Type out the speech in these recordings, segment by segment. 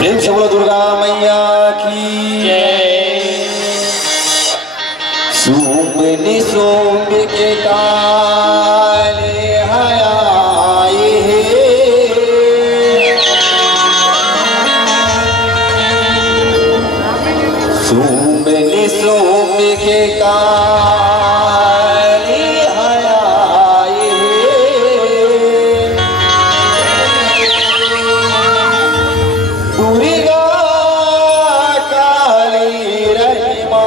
प्रेम से बोलो दुर्गा मैया की जय। सुमन सोम के काले हयाए सुमन सोम के काले हयाए दुर्गा काली रहीमा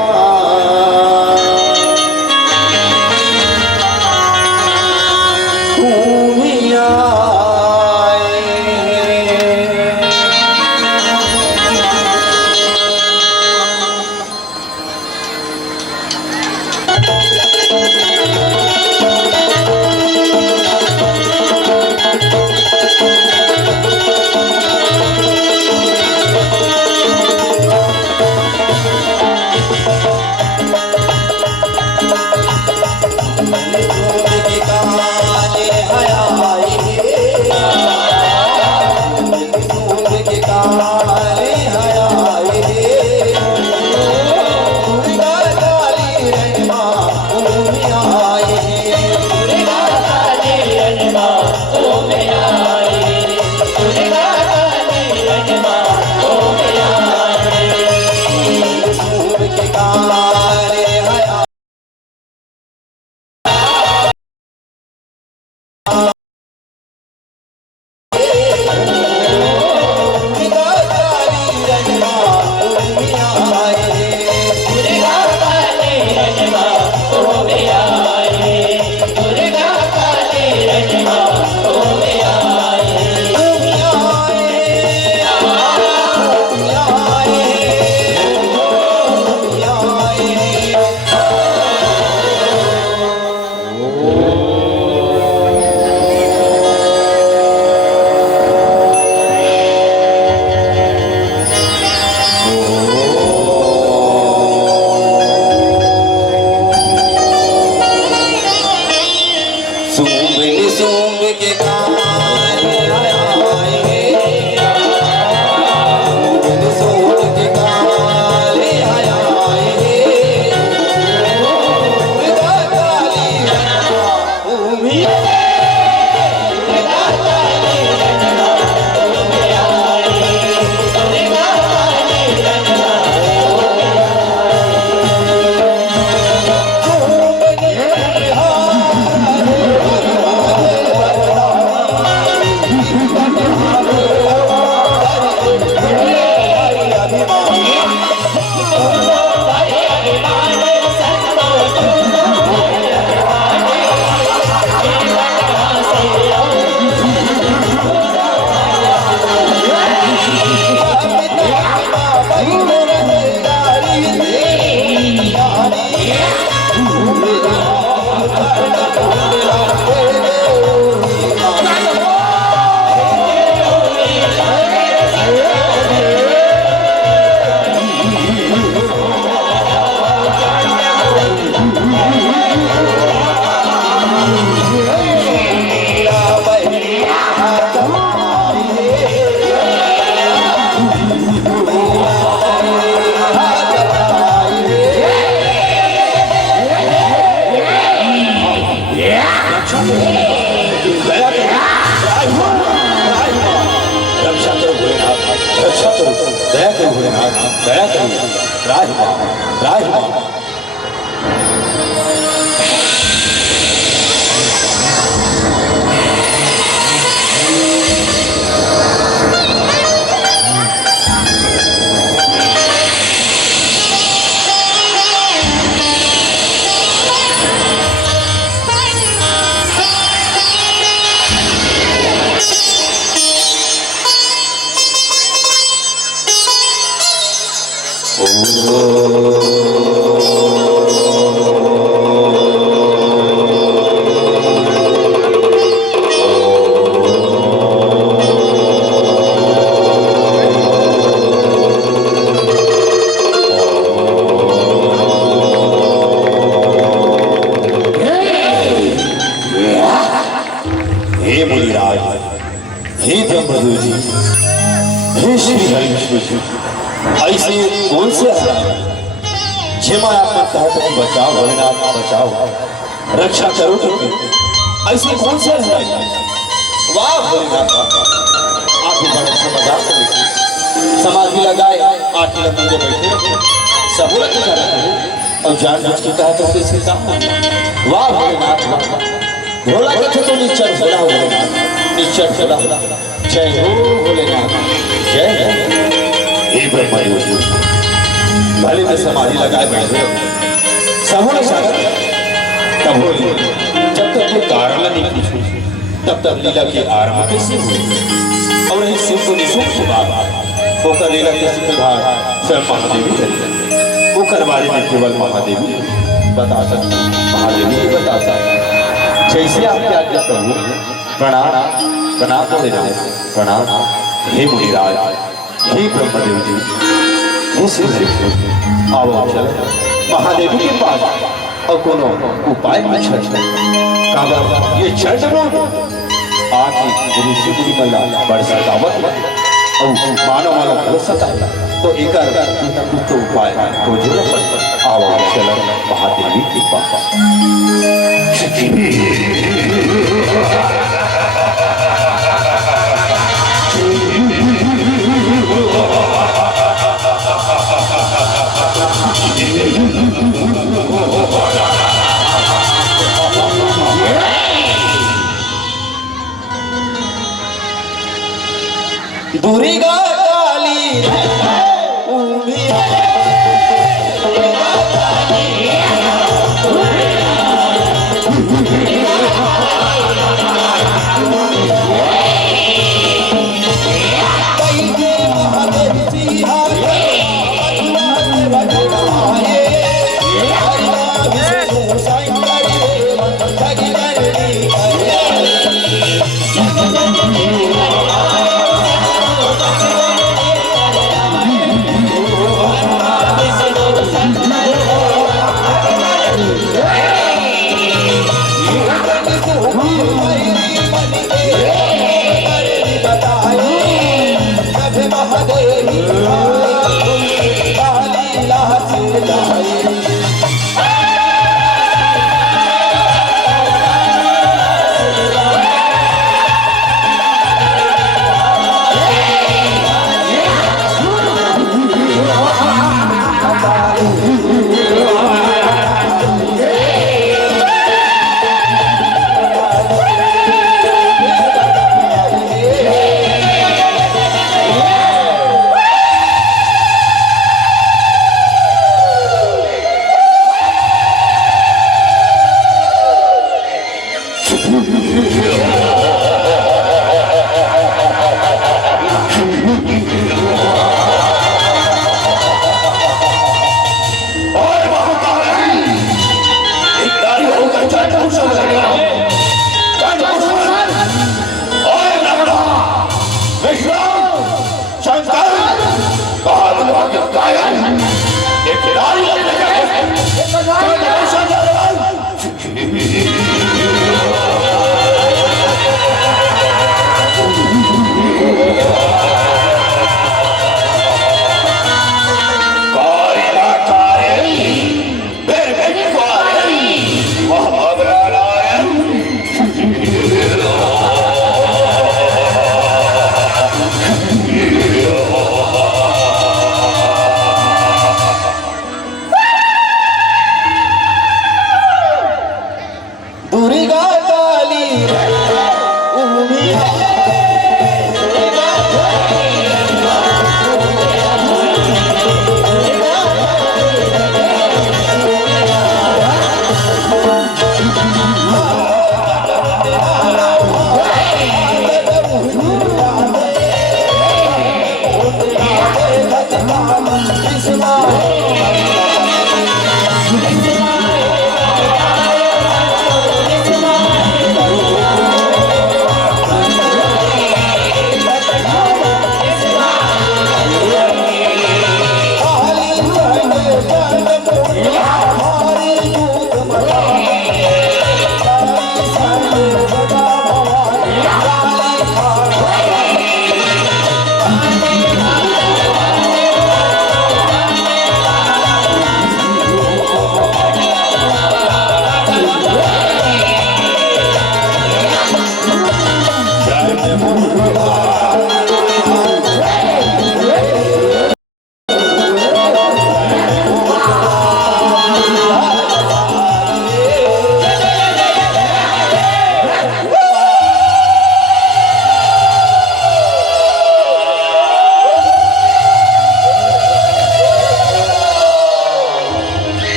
दया करो भोलेनाथ, दया करो राजमा हे मुनिराज, हे ब्रह्मदेव जी, हे श्री हरि विष्णु जी, ऐसे कौन से जेमा आप कहते हैं बचाओ भोलेनाथ बचाओ रक्षा करो तो ऐसे कौन से वाह भोलेनाथ आप भी बड़ा अच्छा मजाक करेंगे समाधि लगाए आठ लंबे बैठे सबूत और जान बुझ के कहा तो इसके काम वाह भोलेनाथ भोला कथे तो निश्चर भोला भोलेनाथ निश्चर भोला जय हो भोलेनाथ जय हे ब्रह्मदेव भले में समाधि लगाए बैठे सबूत तब हो जब तक ये कारण नहीं पूछो तब तक लीला के आरंभ कैसे हुए और इस शिव को निशुल्क के बाद होकर लीला के सिद्धधार स्वयं महादेवी करें वो करवारी में केवल महादेवी बता सकते महादेवी ही बता सकते जैसे आपके आज्ञा प्रभु प्रणाम प्रणाम हो जाए प्रणाम हे मुनिराज हे ब्रह्मदेव जी हे शिव आओ चले महादेवी के पास और कोनो उपाय पूछा कागा ये चढ़ आके ऋषि मुनि मल्ला बरसा दावत और मानव वाला भरोसा तो एक तो उपाय खोजो आओ चलो महादेवी के पास दुर्गा काली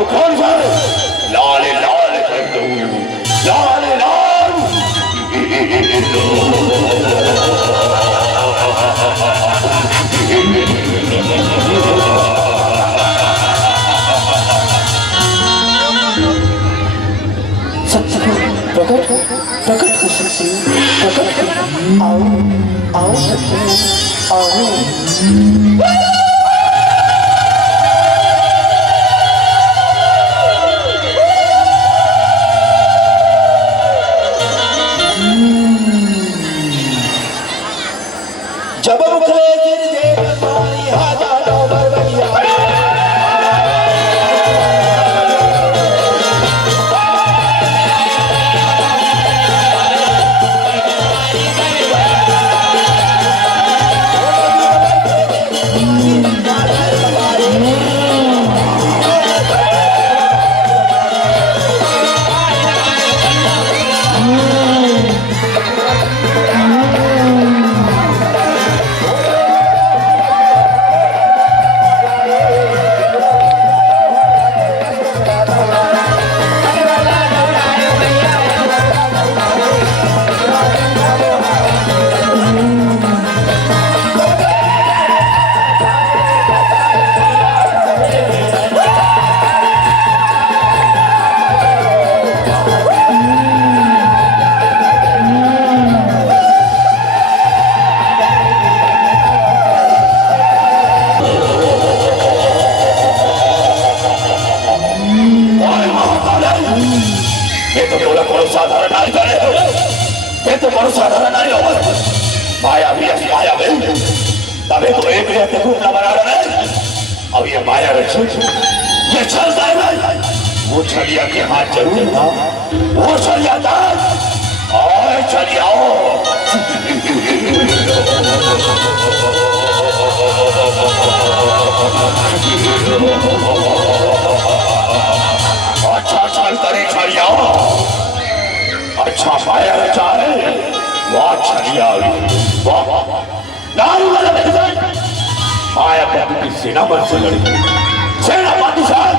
वो कौन सा है? लाल लाल कर दो, लाल लाल। सत्य प्रकट प्रकट हो सकते प्रकट आओ आओ सत्य आओ। जब मुखले गिर जे मारी हाजा डोबर बनिया साधारण नाही करे हे तो माणूस साधारण नाही हो माया भी ऐसी माया भी तभी तो एक रहते घूमना बना रहा है। अब ये माया रक्षण ये चलता है वो छलिया के हाथ जरूर था वो छलिया था और चलियाओ अच्छा चल करे छलियाओ अच्छा माया रचा है वाह छलिया वाह नारी वाला माया पति की सेनापति से लड़ी सेनापति साहब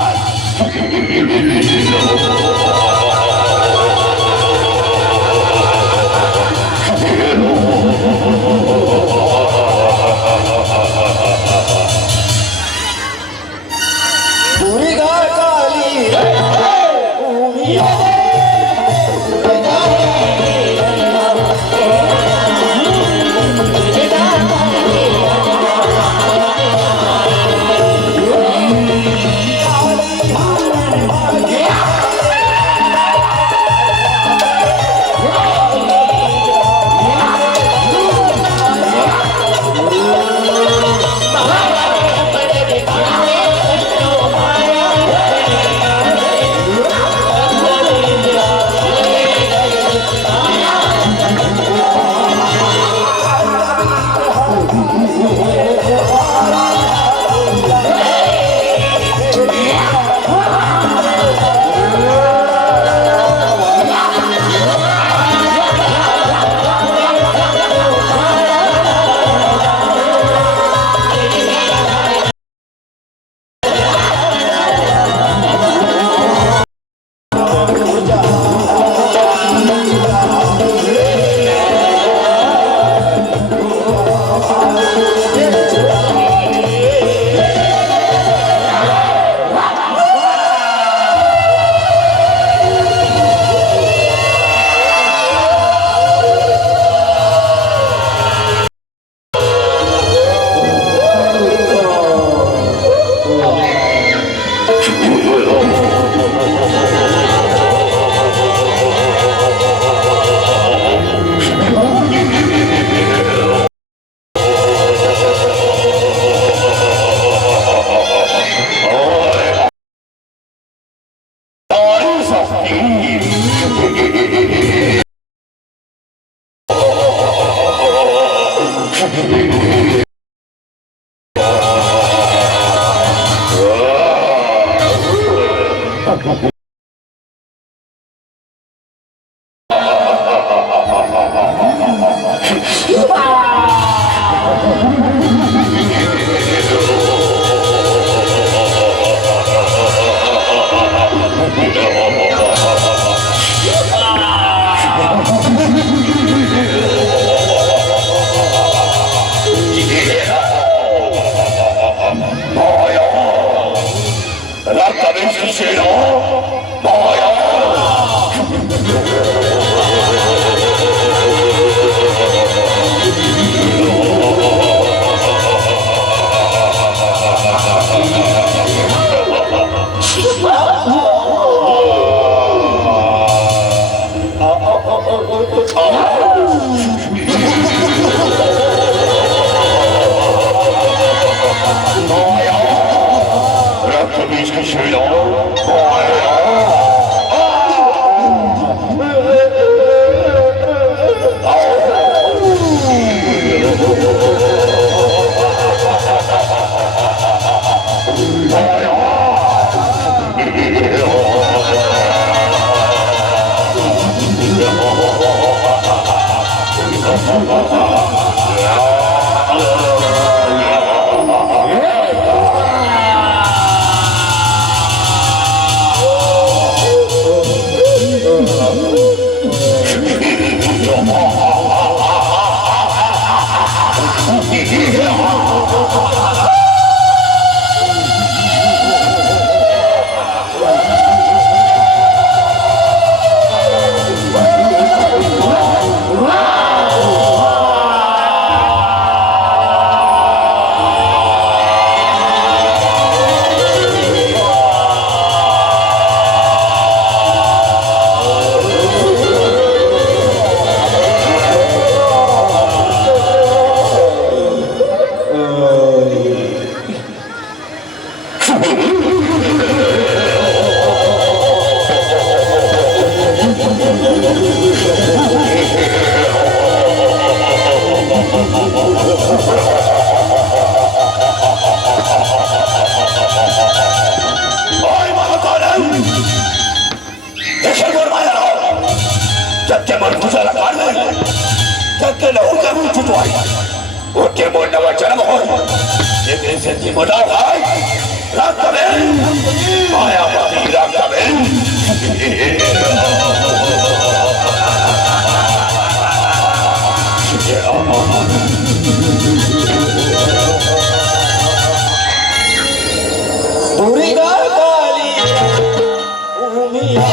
दुर्गा काली दुर्गा काली उमिया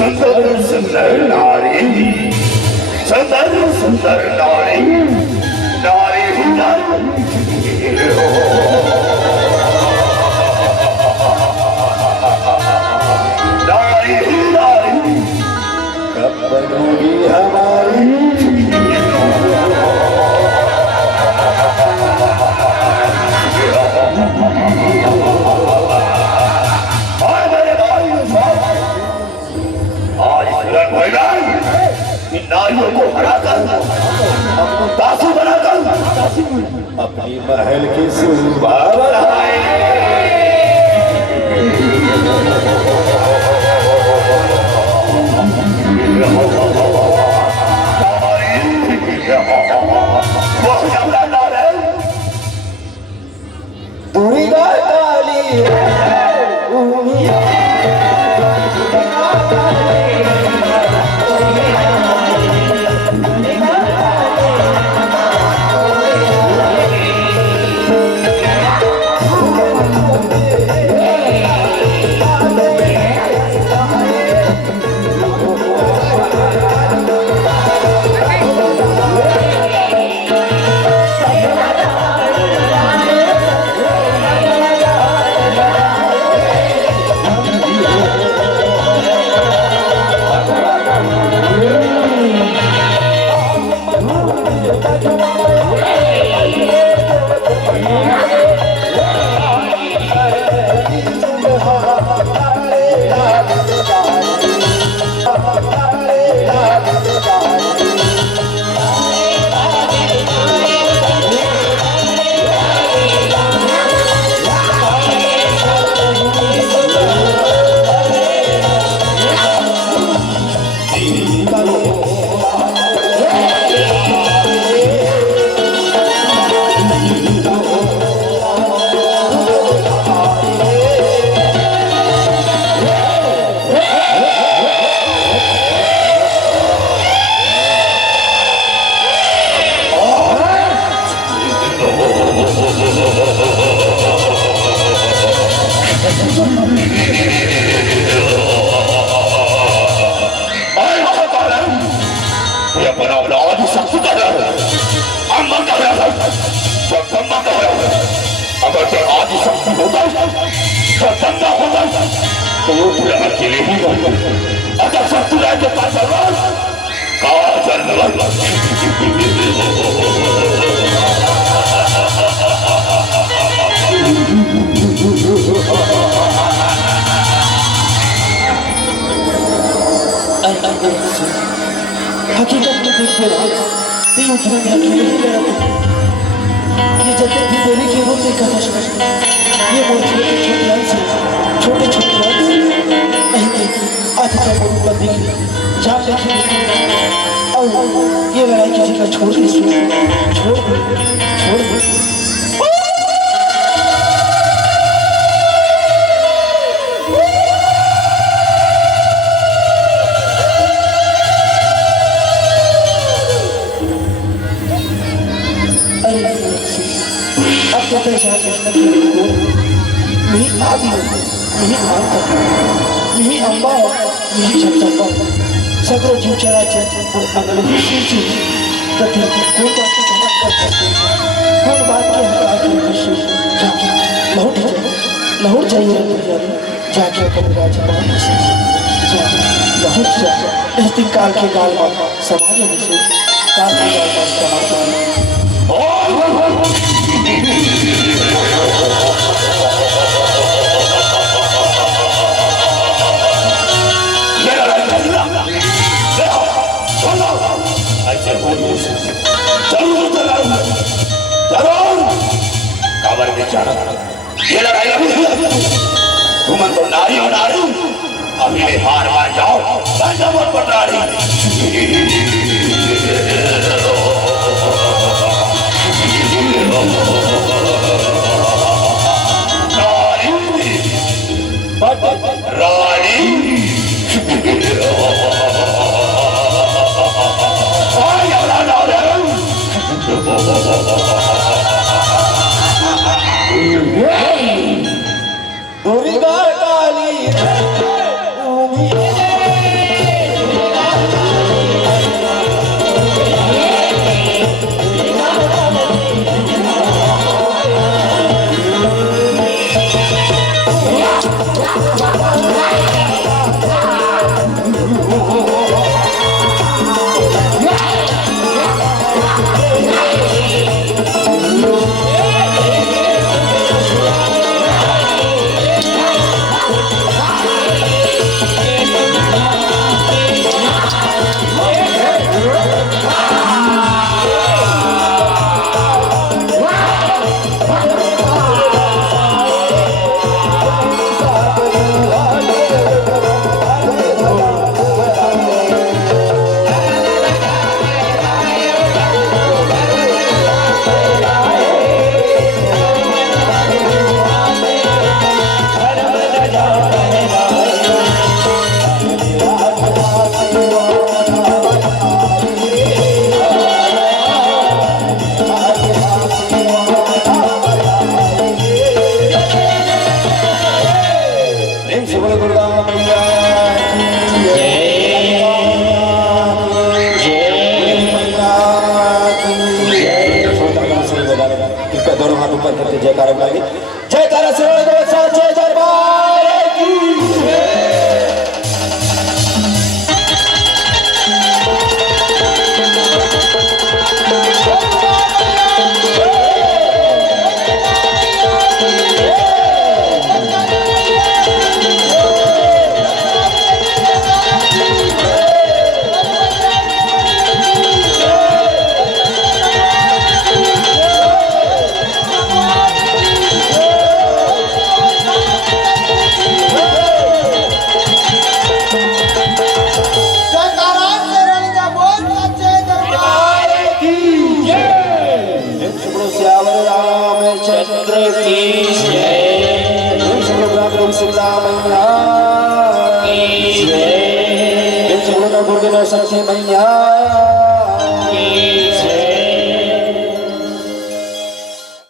सुंदर सुंदर नारी सुंदर सुंदर नारी नारी नारी नारी कब बनोगी हमारी मैदान इन नारियों को हराकर हमको दासी बनाकर अपनी महल की सुबह बढ़ाए। दुर्गा काली अगर तो आदि शक्ति होता तो बंदा होता तो वो पूरा अकेले ही होता। अगर शक्ति रहे तो हकीकत में देखते रहो तीन उठने में अकेले ही गया। ये जगह भी देवी के रूप में कहा ये मूर्ति छोटे छोटे कहीं आज तक ऊपर दिखी जहाँ देखी और ये लड़ाई की जगह छोड़ यही अम्बा यही जगदम्बा सगरो जीव चराचर और अंगलही सूची प्रति कोई बात की जमा कर सकते कौन बात के हकाक की खुशी जाके लाहौर जाइए जाके अपने राजमान से जाके लाहौर से इस दिन काल के गाल में समाज में से काल के गाल में समाज ये लड़ाई तुम तो नारी हो नारी अभी हार मान जाओ मत पटारी रानी दुर्गा काली राम सीता मैया जय बोलो दुर्गे सखी मैया